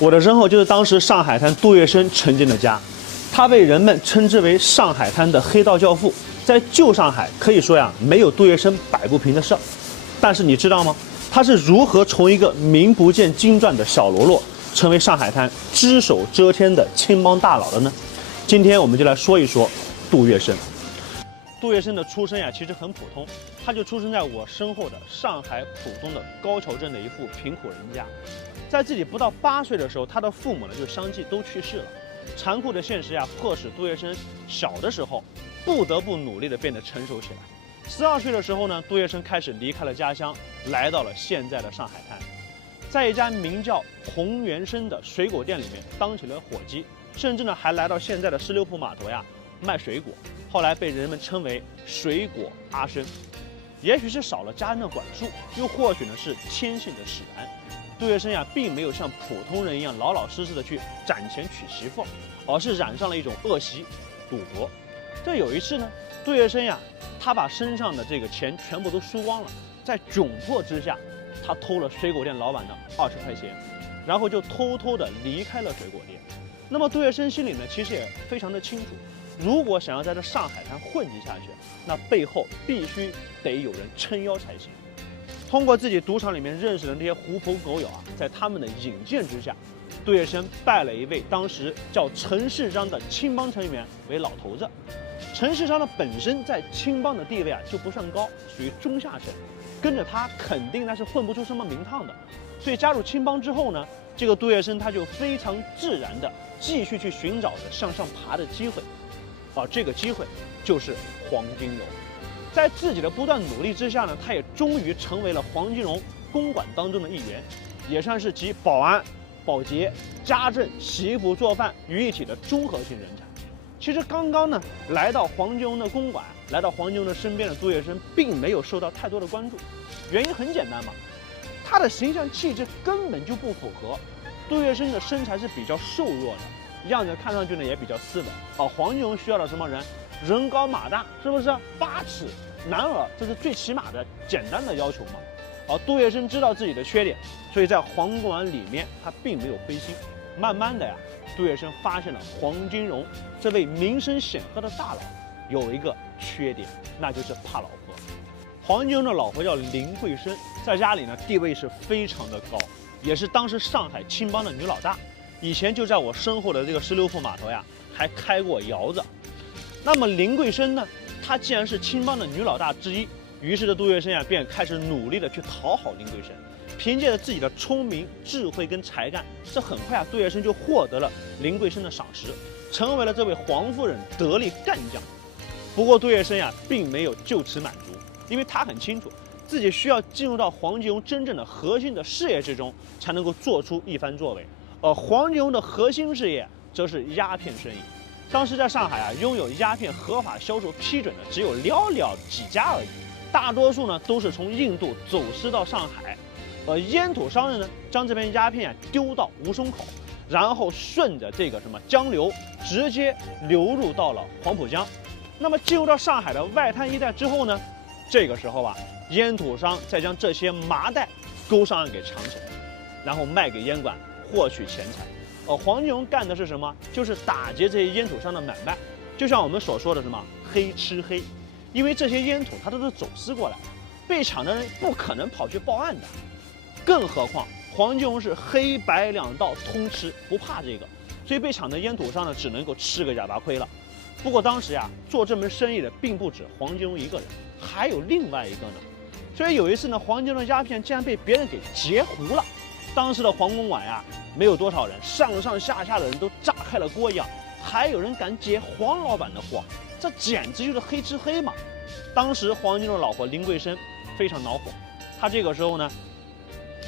我的身后就是当时上海滩杜月笙曾经的家，他被人们称之为上海滩的黑道教父。在旧上海，可以说呀，没有杜月笙摆不平的事儿。但是你知道吗？他是如何从一个名不见经传的小喽啰，成为上海滩只手遮天的青帮大佬的呢？今天我们就来说一说杜月笙。杜月笙的出身呀，其实很普通，他就出生在我身后的上海浦东的高桥镇的一户贫苦人家。在自己不到8岁的时候，他的父母呢就相继都去世了。残酷的现实呀，迫使杜月笙小的时候不得不努力地变得成熟起来。12岁的时候呢，杜月笙开始离开了家乡，来到了现在的上海滩，在一家名叫洪元生的水果店里面当起了伙计，甚至呢还来到现在的16铺码头呀卖水果，后来被人们称为水果阿生。也许是少了家人的管束，又或许呢是天性的使然，杜月笙呀并没有像普通人一样老老实实的去攒钱娶媳妇，而是染上了一种恶习——赌博。这有一次呢，杜月笙呀，他把身上的这个钱全部都输光了，在窘迫之下，他偷了水果店老板的20块钱，然后就偷偷的离开了水果店。那么杜月笙心里呢，其实也非常的清楚，如果想要在这上海滩混迹下去，那背后必须得有人撑腰才行。通过自己赌场里面认识的那些狐朋狗友啊，在他们的引荐之下，杜月笙拜了一位当时叫陈世章的青帮成员为老头子。陈世章呢本身在青帮的地位啊就不算高，属于中下层，跟着他肯定那是混不出什么名堂的。所以加入青帮之后呢，这个杜月笙他就非常自然的继续去寻找着向上爬的机会，而这个机会就是黄金荣。在自己的不断努力之下呢，他也终于成为了黄金荣公馆当中的一员，也算是集保安、保洁、家政、洗衣服、做饭于一体的综合性人才。其实刚刚呢来到黄金荣的公馆，来到黄金荣的身边的杜月笙并没有受到太多的关注，原因很简单嘛，他的形象气质根本就不符合。杜月笙的身材是比较瘦弱的，样子看上去呢也比较斯文。黄金荣需要的什么人？人高马大，是不是？8尺男儿，这是最起码的简单的要求嘛。杜月笙知道自己的缺点，所以在黄馆里面他并没有灰心。慢慢的呀，杜月笙发现了黄金荣这位名声显赫的大佬有一个缺点，那就是怕老婆。黄金荣的老婆叫林桂生，在家里呢地位是非常的高，也是当时上海青帮的女老大。以前就在我身后的这个16铺码头呀，还开过窑子。那么林桂生呢，她既然是青帮的女老大之一，于是的杜月笙呀便开始努力的去讨好林桂生。凭借着自己的聪明、智慧跟才干，这很快杜月笙就获得了林桂生的赏识，成为了这位黄夫人得力干将。不过杜月笙呀并没有就此满足，因为他很清楚自己需要进入到黄金荣真正的核心的事业之中，才能够做出一番作为。而黄金荣的核心事业则是鸦片生意。当时在上海啊，拥有鸦片合法销售批准的只有寥寥几家而已，大多数呢都是从印度走私到上海。而烟土商人呢，将这边鸦片丢到吴淞口，然后顺着这个江流，直接流入到了黄浦江。那么进入到上海的外滩一带之后呢，这个时候啊，烟土商再将这些麻袋勾上岸给藏起来，然后卖给烟馆获取钱财。而黄金荣干的是什么？就是打劫这些烟土商的买卖，就像我们所说的什么黑吃黑，因为这些烟土它都是走私过来的，被抢的人不可能跑去报案的。更何况黄金荣是黑白两道通吃，不怕这个，所以被抢的烟土商呢只能够吃个哑巴亏了。不过当时呀，做这门生意的并不止黄金荣一个人，还有另外一个呢。所以有一次呢，黄金荣的鸦片竟然被别人给截胡了。当时的黄公馆呀，没有多少人，上上下下的人都炸开了锅一样，还有人敢截黄老板的货，这简直就是黑吃黑嘛。当时黄金荣老婆林桂生非常恼火，她这个时候呢，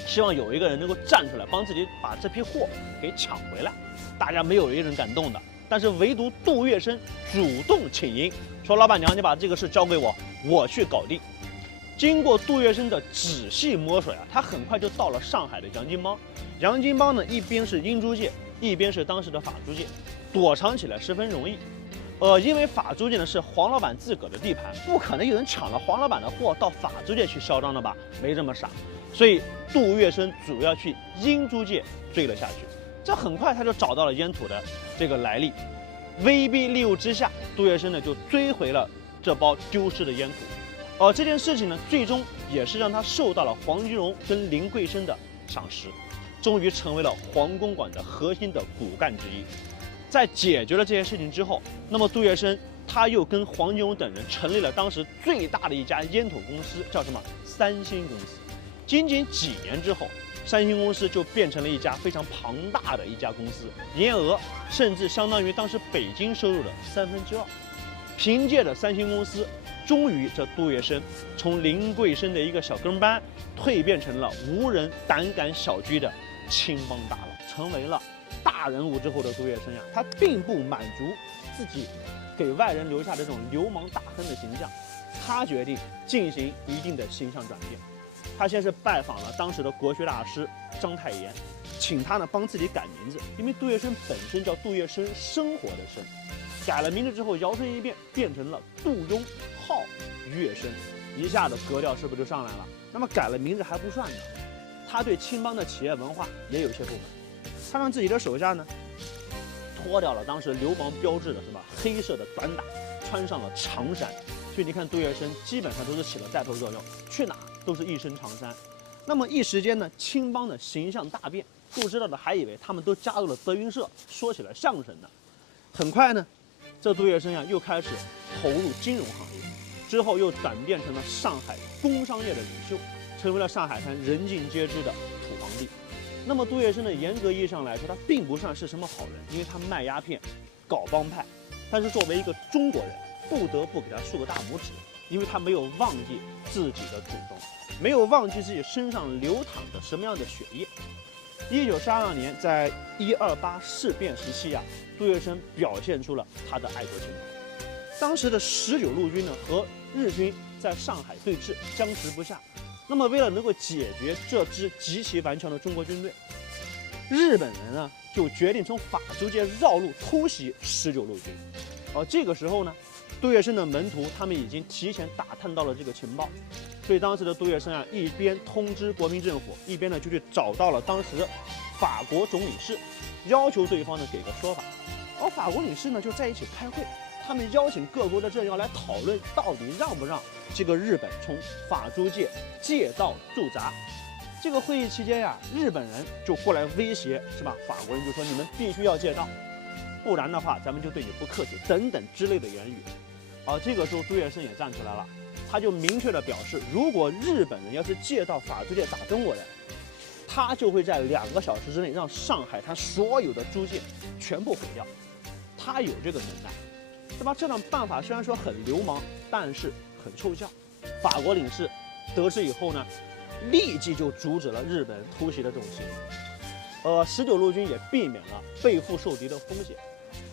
希望有一个人能够站出来帮自己把这批货给抢回来。大家没有一个人敢动的，但是唯独杜月笙主动请缨，说老板娘，你把这个事交给我，我去搞定。经过杜月笙的仔细摸索啊，他很快就到了上海的洋金帮。洋金帮呢，一边是英租界，一边是当时的法租界，躲藏起来十分容易。因为法租界呢是黄老板自个的地盘，不可能有人抢了黄老板的货到法租界去嚣张的吧？没这么傻。所以杜月笙主要去英租界追了下去。这很快他就找到了烟土的这个来历，威逼利诱之下，杜月笙呢就追回了这包丢失的烟土。这件事情呢，最终也是让他受到了黄金荣跟林桂生的赏识，终于成为了黄公馆的核心的骨干之一。在解决了这些事情之后，那么杜月笙他又跟黄金荣等人成立了当时最大的一家烟土公司，叫什么三星公司。仅仅几年之后，三星公司就变成了一家非常庞大的一家公司，营业额甚至相当于当时北京收入的2/3。凭借着三星公司，终于这杜月笙从林桂生的一个小跟班，蜕变成了无人胆敢小觑的青帮大佬，成为了大人物之后的杜月笙呀，他并不满足自己给外人留下的这种流氓大亨的形象，他决定进行一定的形象转变。他先是拜访了当时的国学大师章太炎，请他呢帮自己改名字，因为杜月笙本身叫杜月笙，生活的生，改了名字之后摇身一变变成了杜庸号月笙，一下子格调是不是就上来了？那么改了名字还不算呢，他对青帮的企业文化也有些不满，他让自己的手下呢脱掉了当时流氓标志的是吧黑色的短打，穿上了长衫。所以你看杜月笙基本上都是起了带头作用，去哪都是一身长衫。那么一时间呢，青帮的形象大变，不知道的还以为他们都加入了德云社，说起了相声呢。很快呢，这杜月笙呀又开始投入金融行业，之后又转变成了上海工商业的领袖，成为了上海滩人尽皆知的土皇帝。那么杜月笙呢，严格意义上来说，他并不算是什么好人，因为他卖鸦片，搞帮派。但是作为一个中国人，不得不给他竖个大拇指，因为他没有忘记自己的祖宗，没有忘记自己身上流淌着什么样的血液。1932年，在128事变时期啊，杜月笙表现出了他的爱国情怀。当时的19路军呢和日军在上海对峙，僵持不下。那么为了能够解决这支极其顽强的中国军队，日本人呢就决定从法租界绕路偷袭19路军。这个时候呢，杜月笙的门徒他们已经提前打探到了这个情报，所以当时的杜月笙啊，一边通知国民政府，一边呢就去找到了当时法国总领事，要求对方呢给个说法。而法国领事呢就在一起开会，他们邀请各国的政要来讨论到底让不让这个日本从法租界借道驻扎。这个会议期间呀，日本人就过来威胁，是吧？法国人就说你们必须要借道，不然的话咱们就对你不客气等等之类的言语。这个时候杜月笙也站出来了，他就明确的表示，如果日本人要是借道法租界打中国人，他就会在2个小时之内让上海滩所有的租界全部毁掉。他有这个能耐，对吧？这种办法虽然说很流氓，但是很奏效。法国领事得知以后呢，立即就阻止了日本人偷袭的这种行为。19路军也避免了背腹受敌的风险。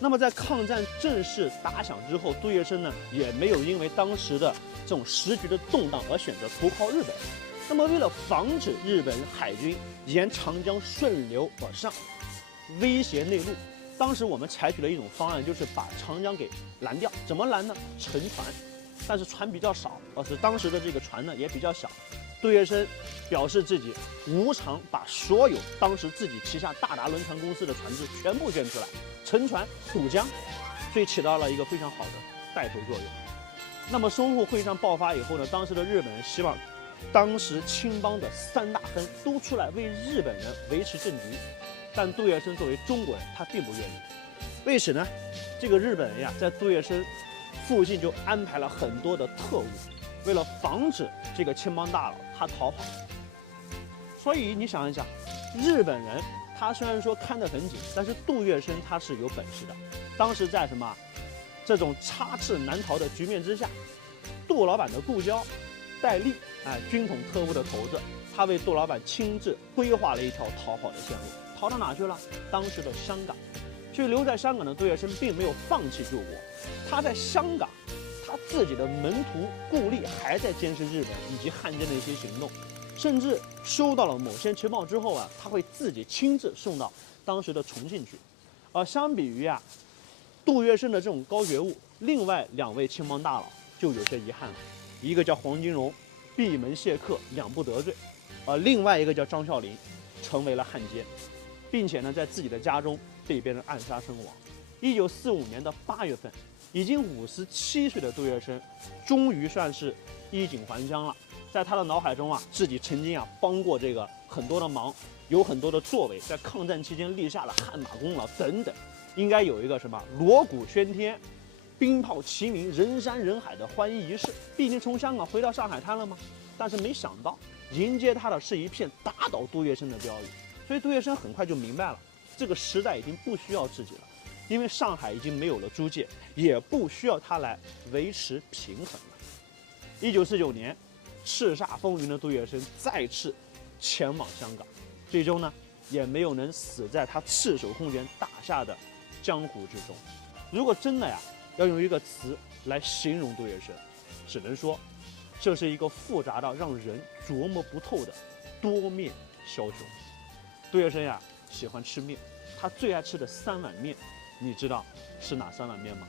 那么在抗战正式打响之后，杜月笙呢也没有因为当时的这种时局的动荡而选择投靠日本。那么为了防止日本海军沿长江顺流而上，威胁内陆，当时我们采取了一种方案，就是把长江给拦掉。怎么拦呢？沉船，但是船比较少，是当时的这个船呢也比较小。杜月笙表示自己无偿把所有当时自己旗下大达轮船公司的船只全部捐出来，沉船渡江，所以起到了一个非常好的带头作用。那么淞沪会战爆发以后呢，当时的日本人希望当时青帮的3大亨都出来为日本人维持政局，但杜月笙作为中国人，他并不愿意。为此呢，这个日本人呀，在杜月笙附近就安排了很多的特务，为了防止这个青帮大佬他逃跑。所以你想一想，日本人他虽然说看得很紧，但是杜月笙他是有本事的。当时在什么这种插翅难逃的局面之下，杜老板的故交戴笠，军统特务的头子，他为杜老板亲自规划了一条逃跑的线路。逃到哪去了？当时的香港。所以留在香港的杜月笙并没有放弃救国，他在香港，他自己的门徒顾立还在监视日本以及汉奸的一些行动，甚至收到了某些情报之后啊，他会自己亲自送到当时的重庆去。相比于杜月笙的这种高觉悟，另外2位青帮大佬就有些遗憾了。一个叫黄金荣，闭门谢客，2不得罪；另外一个叫张啸林，成为了汉奸。并且呢，在自己的家中被别人暗杀身亡。1945年的8月份，已经57岁的杜月笙，终于算是衣锦还乡了。在他的脑海中啊，自己曾经帮过这个很多的忙，有很多的作为，在抗战期间立下了汗马功劳等等，应该有一个什么锣鼓喧天、鞭炮齐鸣、人山人海的欢迎仪式。毕竟从香港回到上海滩了嘛，但是没想到迎接他的是一片打倒杜月笙的标语。所以杜月笙很快就明白了，这个时代已经不需要自己了，因为上海已经没有了租界，也不需要他来维持平衡了。1949年，叱咤风云的杜月笙再次前往香港，最终呢，也没有能死在他赤手空拳打下的江湖之中。如果真的要用一个词来形容杜月笙，只能说，这是一个复杂到让人琢磨不透的多面枭雄。杜月笙喜欢吃面，他最爱吃的3碗面，你知道是哪3碗面吗？